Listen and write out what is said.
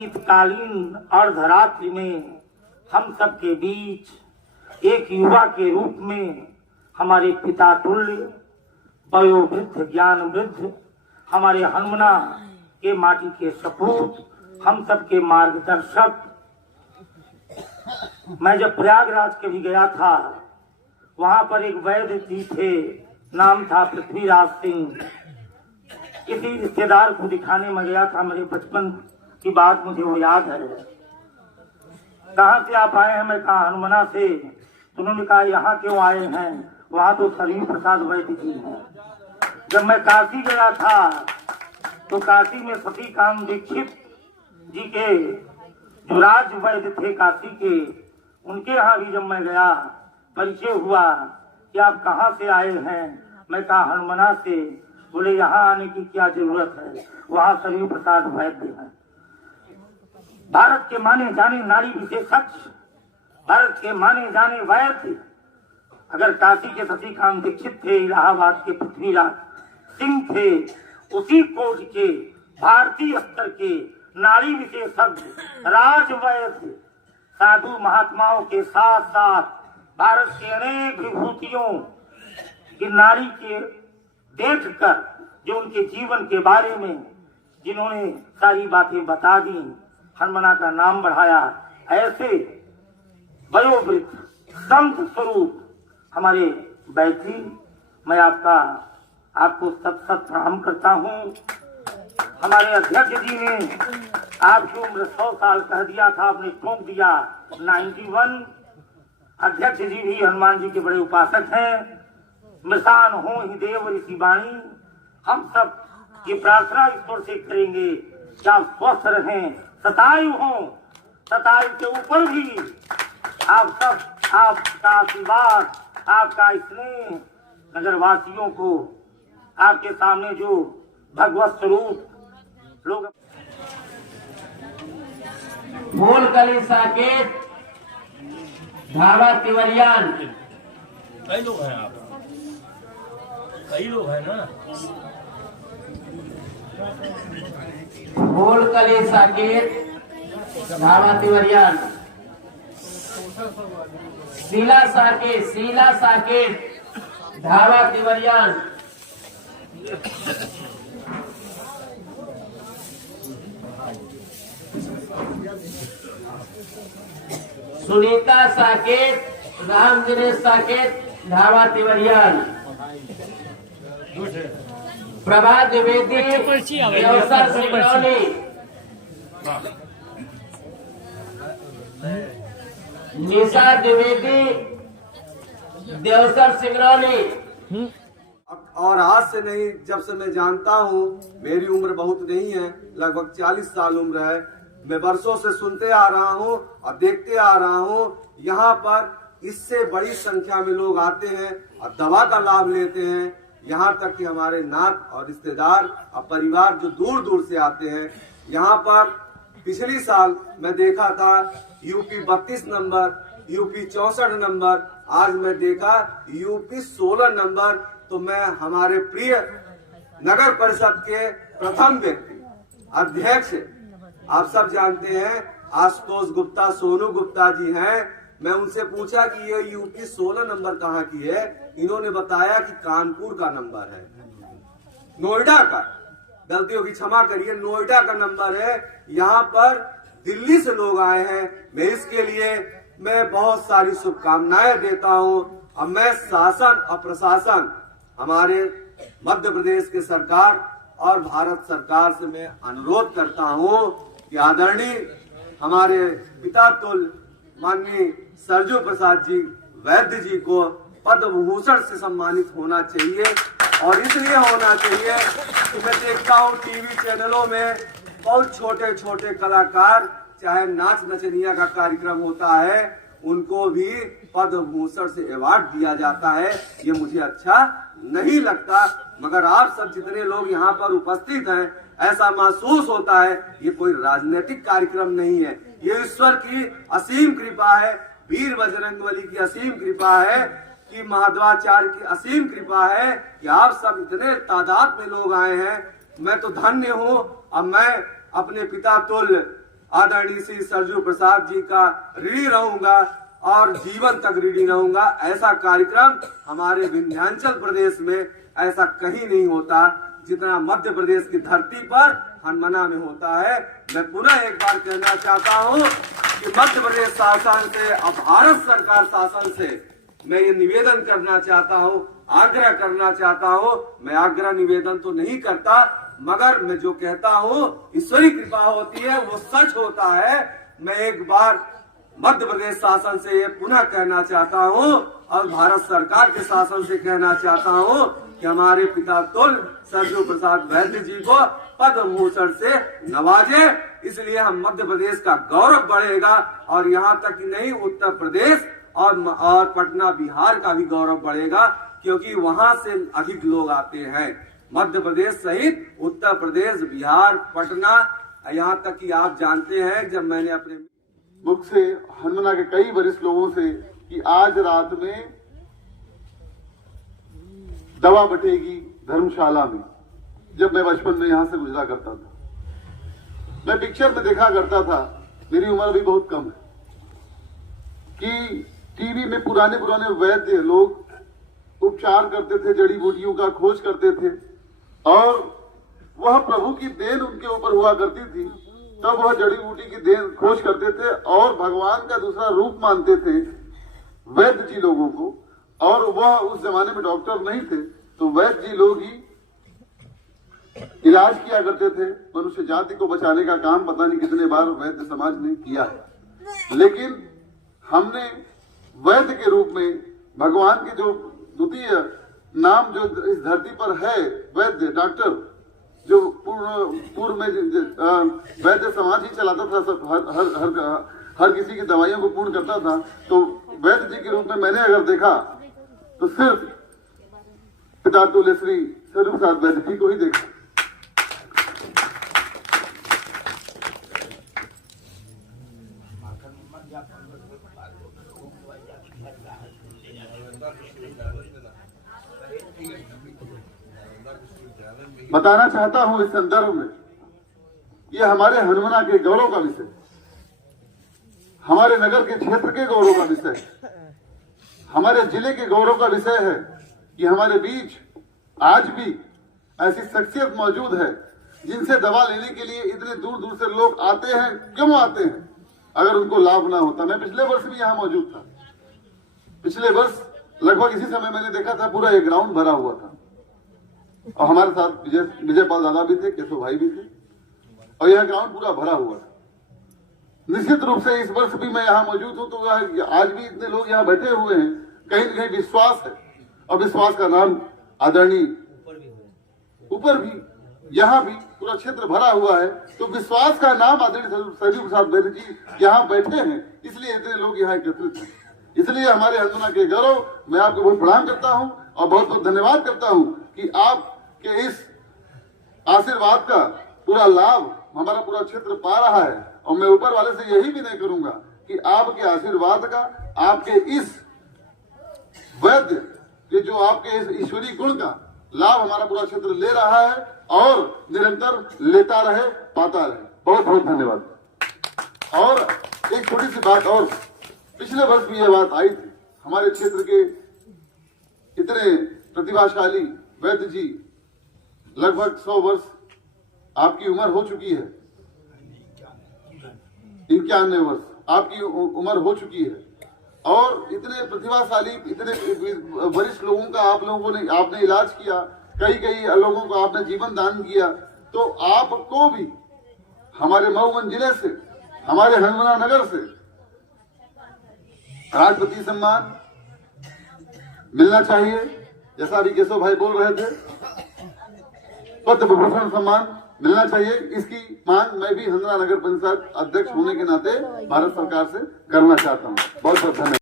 शीतकालीन अर्धरात्रि में हम सबके बीच एक युवा के रूप में हमारे पिता तुल्य वयोवृद्ध ज्ञान वृद्ध हमारे हनुमना के माटी के सपूत हम सबके मार्गदर्शक। मैं जब प्रयागराज कभी गया था, वहां पर एक वैद्य जी थे, नाम था पृथ्वीराज सिंह। किसी रिश्तेदार को दिखाने में गया था, मेरे बचपन की बात मुझे वो याद है। कहाँ से आप आए हैं? मैं कहा हनुमना से। तो उन्होंने कहा यहाँ क्यों आए हैं? वहाँ तो सरयू प्रसाद वैद्य जी हैं। जब मैं काशी गया था तो काशी में सती काम दीक्षित जी के जो राज वैद्य थे काशी के, उनके यहाँ भी जब मैं गया परिचय हुआ कि आप कहाँ से आए हैं। मैं कहा हनुमना से। बोले यहाँ आने की क्या जरूरत है, वहाँ सरयू प्रसाद वैद्य है। भारत के माने जाने नारी विशेषज्ञ, भारत के माने जाने वैद्य अगर काशी के सती काम दीक्षित थे, इलाहाबाद के पृथ्वीराज सिंह थे, उसी कोट के भारतीय स्तर के नारी विशेषज्ञ राज वैद्य साधु महात्माओं के साथ साथ भारत के अनेक विभूतियों की नारी के देखकर जो उनके जीवन के बारे में जिन्होंने सारी बातें बता दी, हनुमना का नाम बढ़ाया, ऐसे वयोवृद्ध संत स्वरूप हमारे वैद्य, मैं आपको सत प्रणाम करता हूँ। हमारे अध्यक्ष जी ने आपकी उम्र 100 साल कह दिया था, आपने ठोक दिया 91। अध्यक्ष जी भी हनुमान जी के बड़े उपासक हैं। मिसान हो ही देव ऋषि वाणी। हम सब ये प्रार्थना ईश्वर से करेंगे कि आप स्वस्थ रहें, शतायु हो, शतायु के ऊपर भी आप सब, आपका आशीर्वाद, आपका स्नेह नगरवासियों को आपके सामने जो भगवत स्वरूप लोग फूल कली साकेत ढाबा तिवरियान। कई लोग हैं आप, कई लोग हैं ना। फूल कली साकेत ढाबा तिवरियान। शीला साकेत ढाबा तिवरियान। सुनीता साकेत राम दिनेश साकेत ढाबा तिवरियान। प्रभा द्विवेदी देवसर सिंगरौली। निशा द्विवेदी देवसर सिंगरौली। और आज से नहीं, जब से मैं जानता हूँ, मेरी उम्र बहुत नहीं है, लगभग 40 साल उम्र है। मैं वर्षों से सुनते आ रहा हूँ और देखते आ रहा हूँ, यहाँ पर इससे बड़ी संख्या में लोग आते हैं और दवा का लाभ लेते हैं। यहाँ तक कि हमारे नात और रिश्तेदार और परिवार जो दूर दूर से आते हैं। यहाँ पर पिछली साल मैं देखा था यूपी 32 नंबर, यूपी 64 नंबर, आज मैं देखा यूपी 16 नंबर। तो मैं हमारे प्रिय नगर परिषद के प्रथम व्यक्ति अध्यक्ष, आप सब जानते हैं, आशुतोष गुप्ता, सोनू गुप्ता जी हैं। मैं उनसे पूछा कि ये यूपी 16 नंबर कहाँ की है। इन्होंने बताया कि कानपुर का नंबर है, नोएडा का। गलतियों की क्षमा करिए, नोएडा का नंबर है। यहाँ पर दिल्ली से लोग आए हैं। मैं इसके लिए मैं बहुत सारी शुभकामनाएं देता हूँ। अब मैं शासन और प्रशासन, हमारे मध्य प्रदेश के सरकार और भारत सरकार से मैं अनुरोध करता हूँ कि आदरणीय हमारे पिता तुल्य माननीय सरयू प्रसाद जी वैद्य जी को पद्म भूषण से सम्मानित होना चाहिए। और इसलिए होना चाहिए कि मैं देखता हूँ टीवी चैनलों में बहुत छोटे छोटे कलाकार, चाहे नाच नचनिया का कार्यक्रम होता है, उनको भी पद्म भूषण से अवार्ड दिया जाता है। ये मुझे अच्छा नहीं लगता। मगर आप सब जितने लोग यहाँ पर उपस्थित हैं, ऐसा महसूस होता है ये कोई राजनीतिक कार्यक्रम नहीं है, ये ईश्वर की असीम कृपा है, वीर बजरंगबली की असीम कृपा है, कि माधवाचार्य की असीम कृपा है कि आप सब इतने तादाद में लोग आए हैं। मैं तो धन्य हूँ। अब मैं अपने पिता तुल्य आदरणीय श्री सरजू प्रसाद जी का ऋणी रहूंगा और जीवन तक ऋणी रहूंगा। ऐसा कार्यक्रम हमारे विंध्याचल प्रदेश में ऐसा कहीं नहीं होता जितना मध्य प्रदेश की धरती पर हनुमाना में होता है। मैं पुनः एक बार कहना चाहता हूं कि मध्य प्रदेश शासन से और भारत सरकार शासन से मैं ये निवेदन करना चाहता हूं, आग्रह करना चाहता हूं। मैं आग्रह निवेदन तो नहीं करता, मगर मैं जो कहता हूं ईश्वरी कृपा होती है, वो सच होता है। मैं एक बार मध्य प्रदेश शासन से ये पुनः कहना चाहता हूं और भारत सरकार के शासन से कहना चाहता हूं कि हमारे पिता तुल्य सरजू प्रसाद वैद्य जी को पद्म भूषण से नवाजे। इसलिए हम मध्य प्रदेश का गौरव बढ़ेगा और यहाँ तक ही नहीं, उत्तर प्रदेश और पटना बिहार का भी गौरव बढ़ेगा, क्योंकि वहाँ से अधिक लोग आते हैं। मध्य प्रदेश सहित उत्तर प्रदेश, बिहार, पटना, यहाँ तक कि आप जानते हैं जब मैंने अपने मुख से हनुमाना के कई वरिष्ठ लोगों से कि आज रात में दवा बटेगी धर्मशाला में। जब मैं बचपन में यहाँ से गुजरा करता था, मैं पिक्चर में देखा करता था, मेरी उम्र भी बहुत कम है, कि टीवी में पुराने पुराने वैद्य लोग उपचार करते थे, जड़ी बूटियों का खोज करते थे और वह प्रभु की देन उनके ऊपर हुआ करती थी। तब वह जड़ी बूटी की देन खोज करते थे और भगवान का दूसरा रूप मानते थे वैद्य जी लोगों को। और वह उस जमाने में डॉक्टर नहीं थे, तो वैद्य जी लोग ही इलाज किया करते थे। मनुष्य जाति को बचाने का काम पता नहीं कितने बार वैद्य समाज ने किया है, लेकिन हमने वैद्य के रूप में भगवान के जो द्वितीय नाम जो इस धरती पर है, वैद्य डॉक्टर, जो पूर्व में वैद्य समाज ही चलाता था, सब हर किसी की दवाइयों को पूर्ण करता था। तो वैद्य जी के रूप में मैंने अगर देखा तो सिर्फ पिता तुल्य श्री सरजू प्रसाद वैद्य जी को ही देखा। बताना चाहता हूं इस संदर्भ में, यह हमारे हनुमाना के गौरव का विषय, हमारे नगर के क्षेत्र के गौरव का विषय, हमारे जिले के गौरव का विषय है कि हमारे बीच आज भी ऐसी शख्सियत मौजूद है जिनसे दवा लेने के लिए इतने दूर दूर से लोग आते हैं। क्यों आते हैं? अगर उनको लाभ ना होता। मैं पिछले वर्ष भी यहाँ मौजूद था। पिछले वर्ष लगभग इसी समय मैंने देखा था पूरा एक ग्राउंड भरा हुआ था और हमारे साथ विजय पाल दादा भी थे, केशव भाई भी थे और यह ग्राउंड पूरा भरा हुआ था। निश्चित रूप से इस वर्ष भी मैं यहाँ मौजूद हूँ तो आज भी इतने लोग यहाँ बैठे हुए हैं, कहीं न कहीं विश्वास है और विश्वास का नाम आदरणीय ऊपर भी यहाँ भी पूरा क्षेत्र भरा हुआ है, तो विश्वास का नाम आदरणीय सरजू प्रसाद वैद्य जी यहाँ बैठे हैं, इसलिए इतने लोग यहाँ एकत्रित हैं। इसलिए हमारे हनुमाना के गौरव, मैं आपको बहुत प्रणाम करता हूँ और बहुत बहुत धन्यवाद करता हूँ कि आपके इस आशीर्वाद का पूरा लाभ हमारा पूरा क्षेत्र पा रहा है। और मैं ऊपर वाले से यही भी नहीं करूंगा कि आपके आशीर्वाद का, आपके इस वैद्य के जो आपके इस ईश्वरीय गुण का लाभ हमारा पूरा क्षेत्र ले रहा है और निरंतर लेता रहे, पाता रहे। बहुत बहुत धन्यवाद। और एक छोटी सी बात और, पिछले वर्ष भी यह बात आई थी, हमारे क्षेत्र के इतने प्रतिभाशाली वैद्य जी, लगभग 100 वर्ष आपकी उम्र हो चुकी है, 91 वर्ष आपकी उम्र हो चुकी है और इतने प्रतिभाशाली, इतने वरिष्ठ लोगों का आप लोगों ने आपने इलाज किया, कई लोगों को आपने जीवन दान किया, तो आपको भी हमारे मऊगंज जिले से, हमारे हनुमाना नगर से राष्ट्रपति सम्मान मिलना चाहिए। जैसा अभी केशव भाई बोल रहे थे, पद्म भूषण सम्मान मिलना चाहिए। इसकी मांग मैं भी हनुमाना नगर पंचायत अध्यक्ष होने के नाते भारत सरकार से करना चाहता हूँ। बहुत बहुत धन्यवाद।